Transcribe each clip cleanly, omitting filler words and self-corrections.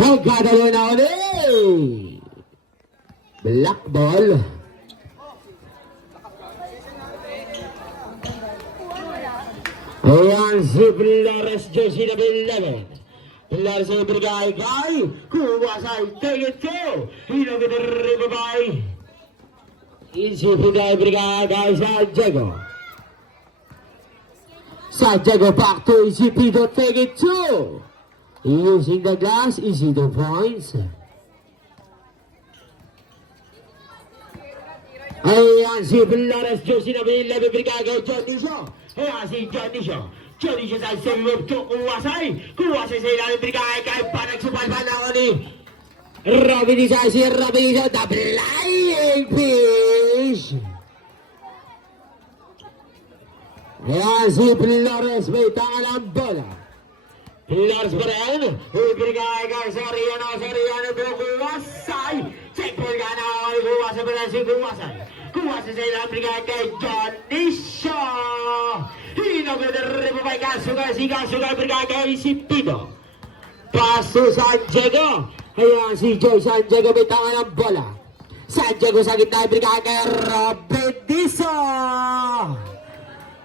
Nagkadalo na ulit. Black ball. Ayan si Pilares jersey number 11. Pilares ay bergay kay Kuwasay. Take it to. Hinag ito ribabay. Isipin ay bergay kay Santiago. Santiago back to Isipito. Take it to. Using the glass. Easy 2 points. Ayan si Pilares jersey number 11. Bergay kay Johnny Shaw. Ayan si Johnny Shaw. Johnny Shaw sa semi-move to Kuwasay. Kuwasay sa ilalim bergay kay Panagsupalpan ako ni Robin Isa. Si Robin Isa. The flying fish. Ayan si Pilares. May tangan ang bola. Pilares pa rin. Bergay kay Soriano. Soriano to Kuwasay. Check ball ka na ako ni Kuwasay pa rin si Kuwasay. Kuwasay sa ilang bergay kay Johnny Shaw. Hinag-rebabay Kasuga. Si Kasuga bergay kay Isipito. Paso Santiago. Ayan si Joy Santiago. May tangan ang bola. Santiago sa gitna. Bergay kay Robin Disa.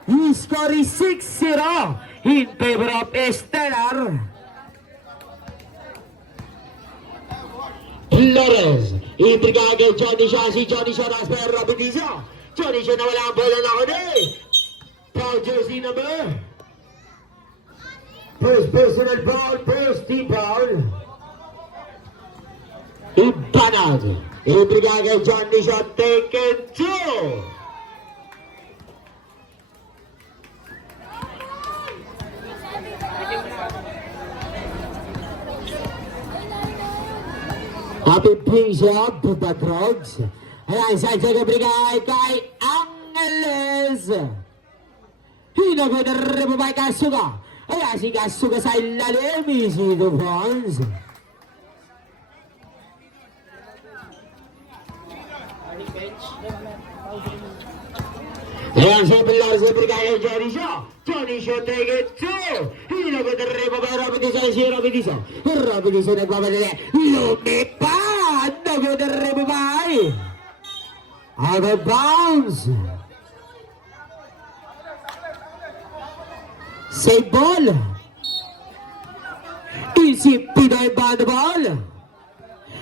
He scored 6-0 in favor of Estelar. Flores. Ibrigay kay Johnny Shaw. Si Johnny Shaw ras pa Robin Disa. Johnny Shaw na wala ang bola na ako din. Foul jersey number. First personal foul. First team foul. Ibanag. Ibrigay kay Johnny Shaw. Taken 2. Happy brings up the drugs. Ayan, Santiago bergay kay Angeles. Hinag-rebabay Kasuga. Ayan, si Kasuga sa ilalim. Easy 2 points. Ayan, si Pilares bergay kay Johnny Shaw. Johnny Shaw take it 2. Hinag-rebabay Robin Disa. Si Robin Disa. Robin Disa nagbabalala. Lumipad. Nag-rebabay. Out of bounds. Save ball. Isipin ay bad ball.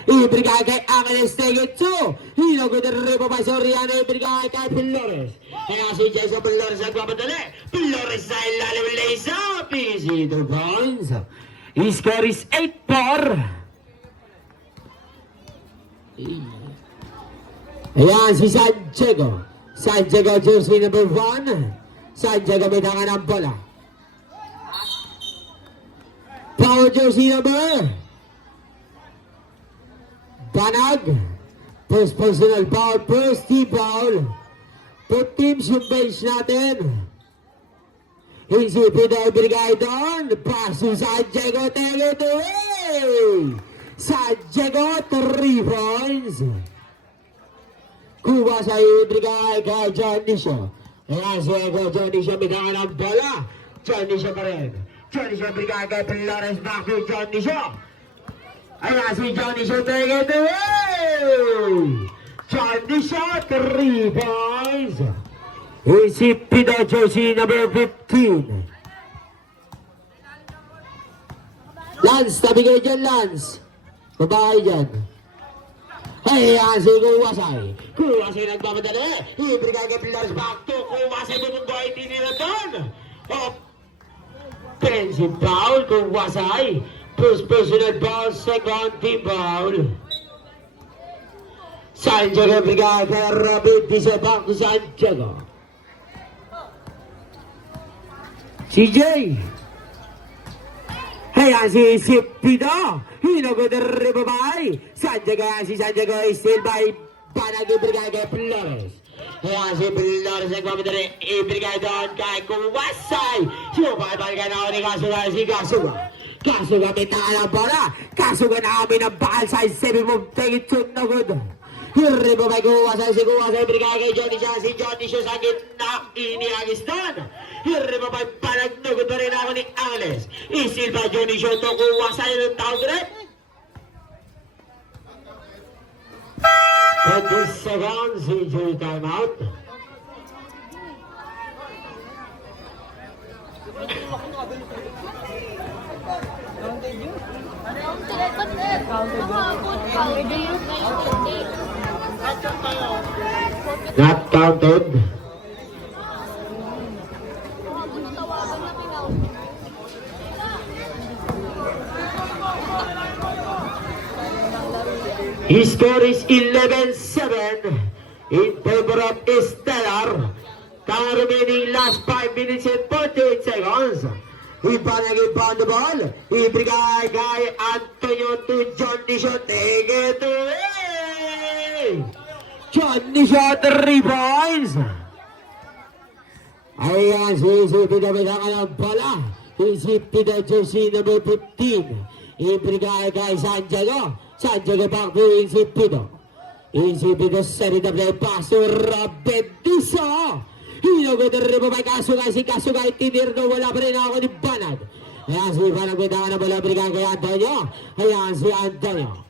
Ibrigay kay Angeles take it 2. Hinag-rebabay sa Oriana. Ibrigay kay Pilares. Kaya si Jason Pilares nagbabalala. Pilares sa ilalim lays up. Easy 2 points. His score is 8-4. Ayan si Santiago. Santiago jersey number 1. Santiago may tangan ang bola. Power jersey number. Banag. First personal foul. First team foul. 2 teams yung bench natin. Isipin na ibigay doon. Paso Santiago. Take it away. Santiago 3 points. Kuha sa ibigay kay Johnny Shaw. Ayan si Johnny Shaw. Bitangan ang bola. Johnny Shaw pa rin. Johnny Shaw ibigay kay Pilares. Back to Johnny Shaw. Ayan si Johnny Shaw. Take it away. Johnny Shaw 3 points. Isipin na jersey number 15. Lance, tabi kayo dyan, Lance. Babae dyan. Ayan si Kuwasay. Kuwasay nagmamadali. Ibrigay kay Pilares back to Kuwasay. Bumunggoy din nila doon. Offensive foul. Kuwasay. First personal foul. Second team foul. Santiago ibigay kay Robin Disa. Back to Santiago. CJ. Ayan si Isipito. Hinag-rebabay. Santiago. Si Santiago is still by Banag. Ibigay kay Pilares. Ayan si Pilares nagmamadali. Ibigay doon kay Kuwasay. Sumabal ka na ako ni Kasuga. Si Kasuga. Kasuga may tangan ang bola. Kasuga na kami ng bakal sa 7 move. Take it to no good. Hiribabay kuwasay si kuwasay brigada kay Johnny siya. Si Johnny siya sa gitna. Iniagis doon. Hiribabay panagnugot na rin ako ni Angles. Isilva Johnny siya ito kuwasay ng tao grep. 20 seconds, injury timeout. Not counted. His score is 11-7 in favor of Stellar. Time remaining last 5 minutes and 48 seconds. Ipanag-ipan the ball. Ibrigay kay Antonio to Johnny Shot. Take it away! Johnny Shot, 3 points. Ayan, sisipin na ng bola. Isipin na jersey number 15. Ibrigay kay Santiago. Santiago back to Insipido. Insipido setting up the pass to Rabediso. Hinagot na rin po may Kasugay. Si Kasugay tinirno. Wala pa rin ako ni Banad. Ayan si Banad. Bitangan na bola. Brigay kay Antonio. Ayan si Antonio.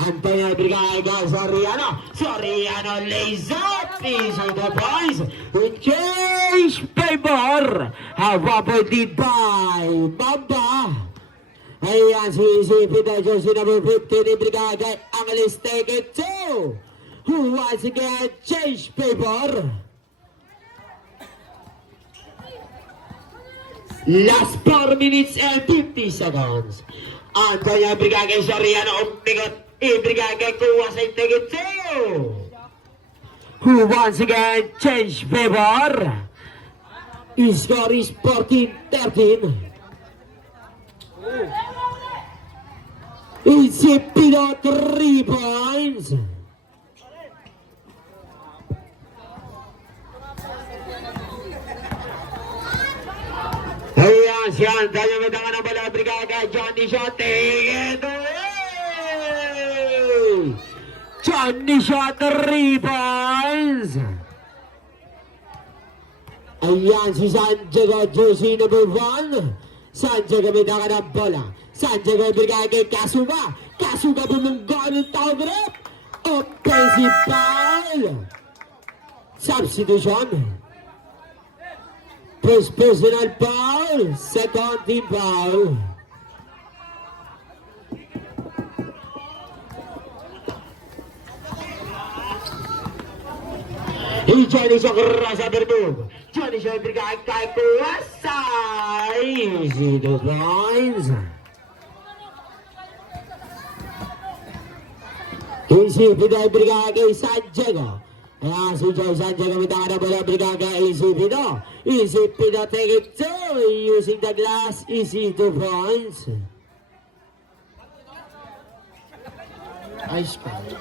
Antonio brigay kay Soriano. Soriano lays up. These are the boys who change favor. Have lead by Bamba. Ayan si Pita jersey number 15 Ibrigay kay Angles. Take it to who once again change paper. Last 4 minutes and 50 seconds. Antonio Ibrigay kay Soriano. Umigot Ibrigay kay Kuwasay. Take it to who once again change paper. His score is 14-13. Insipido 3 points. Ayan si Antonio Medanga ng bola. Brigada Johnny Shot. Take it away! Johnny Shot 3 points. Ayan si Santiago jersey number 1. Santiago Medanga ng bola. Santiago Ibrigay kay Kasuga. Kasuga bumungga ng tao grep. Offensive foul. Substitution. First personal foul. Second team foul. Johnny siya kerasa berbug. Johnny siya Ibrigay kay Kuwasay. Easy 2 points. Insipido Ibrigay kay Santiago. Ayan si Joy Santiago. Bitangan na bola Ibrigay kay Insipido. Insipido take it to using the glass. Easy 2 points. Ice cream.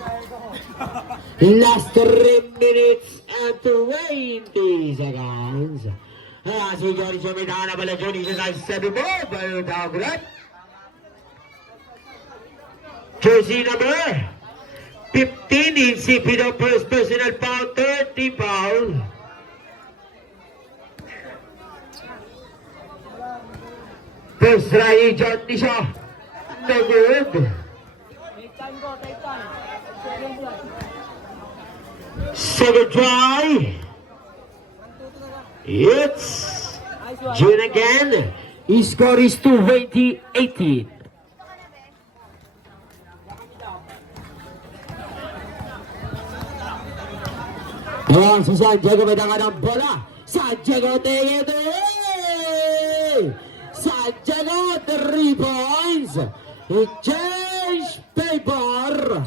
Last 3 minutes and 20 seconds. Ayan si Johnny siya. Bitangan na bola Johnny siya sa sabi mo. Bayo tagulat. Jersey number 15 Insipido first personal foul, 30 foul. First try Johnny siya. No good. Second try. It's June again. His score is 20-18. Ayan si Santiago Medanga ng bola. Santiago take it away. Santiago 3 points. He changed paper.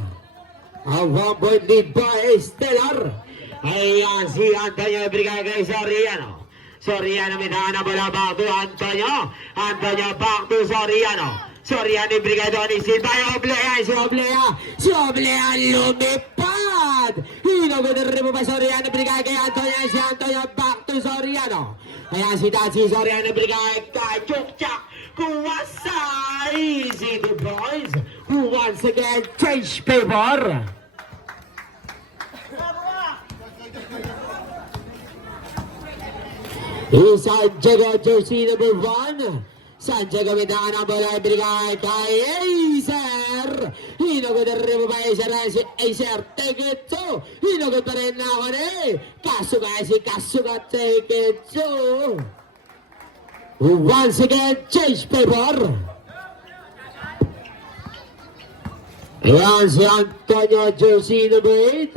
A 1-point lead by Stellar. Ayan si Antonio Ibrigay kay Soriano. Soriano Medanga ng bola back to Antonio. Antonio back to Soriano. Soriano Ibrigay doon isin tayo. Oblea. Si Oblea lumipad. Hinagot na rin mo ba Soriano Ibrigay kay Antonio. Si Antonio back to Soriano. Kaya si Soriano Ibrigay kay Chukchak. Kuwasay. Easy 2 points. Who once again change paper. is Santiago, jersey number 1. Santiago with the number ay binigay kay Acer. Hinugod na rin ba Acer ay si Acer. Take it to. Hinugod pa rin na ako ni. Kasuga si Kasuga. Take it to. Once again, change paper. Ayan si Antonio, jersey number 8.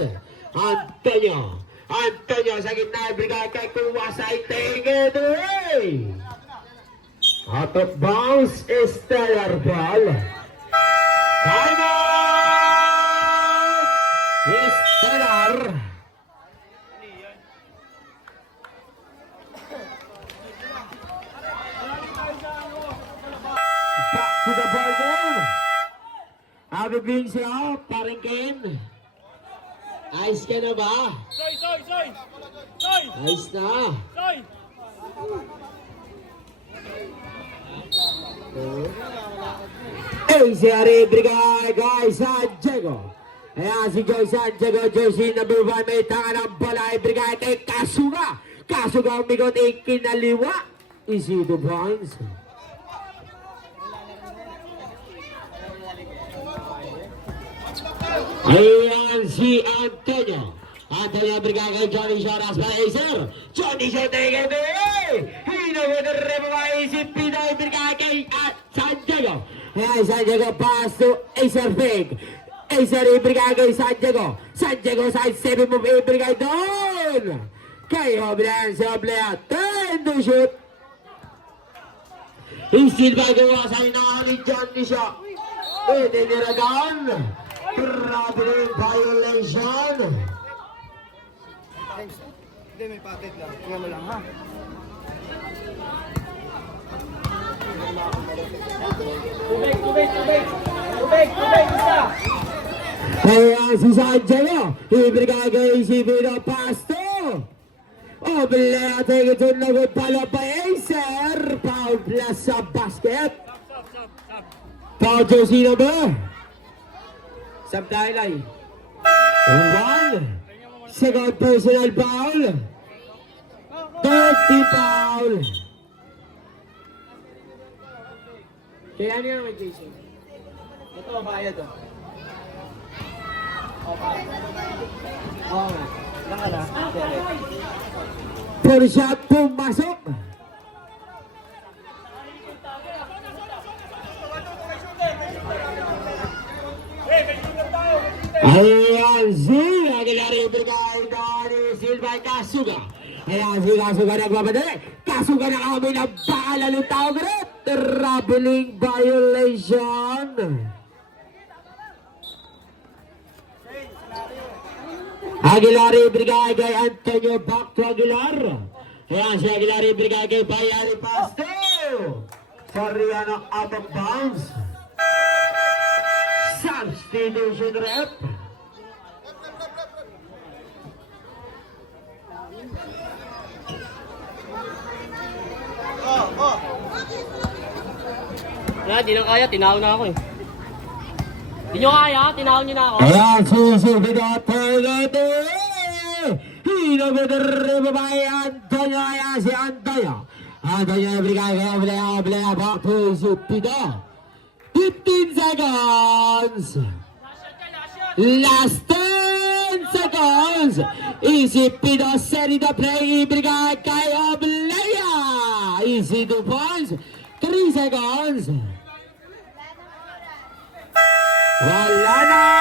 Antonio sa gitna, ibigay kay Kuwasay, take it away! Out of bounds, stellar ball. Time out! Stellar. Back to the ball game. Abi Vincia, parang Ken. Ayos ka na ba? Soy! Ayos na. Soy! Acer ibigay kay Santiago. Ayan si Joy Santiago, jersey number 1. May tangan ang bola, ibigay kay Kasuga. Kasuga umigot, ikinaliwa. Easy to points. Ayan si Antonio. Antonio ibigay kay Johnny Shoras by Acer. Johnny Show take it away. Hinagod na rin ba isip Pino ibigay kay Santiago. Ayan Santiago pass to Acer fake. Acer ibigay kay Santiago. Santiago side 7 move ibigay doon. Kay Hoblan sa play. Turn to shoot. Still by gawa sa inaw ni Johnny Show. Pwede niragan. Traveling violation. Hindi, may packet lang. Tingnan mo lang, ha? Tubig! Isa! Ayan si Santiago. Ibigay kay si Vino Pasto. Oblea, take it to nagod pala pa Acer. Foul plus sa basket. Foul jersey number. Sab dahil ay 1. Second personal foul. Dirty foul. Kaya ano naman, Jason? Ito, bayad, oh. Oo nga. Lang ka na. Full shot, pumasok. Ayan si Aguilar ibigay Dani Silva Kasuga. Ayan si Kasuga nagmamadali. Kasuga na kami na bala ng tao gano'n. Traveling violation. Aguilar ibigay kay Antonio, back to Aguilar. Ayan si Aguilar ibigay kay Bayani Pasto. Sorry, out of bounds. Substitution rep. Wala, di na kaya. Tinawag na ako eh. Di nyo kaya, tinawag nyo na ako. Ayan, susunod na pagkati. Hinagod na rin babae Antonio. Ayan si Antonio. Antonio ibigay kay Oblea. Back to Pito. 15 seconds. Last 10 seconds. Easy Pito setting the play. Ibigay kay Oblea. Easy 2 points. 3 seconds. Wala na.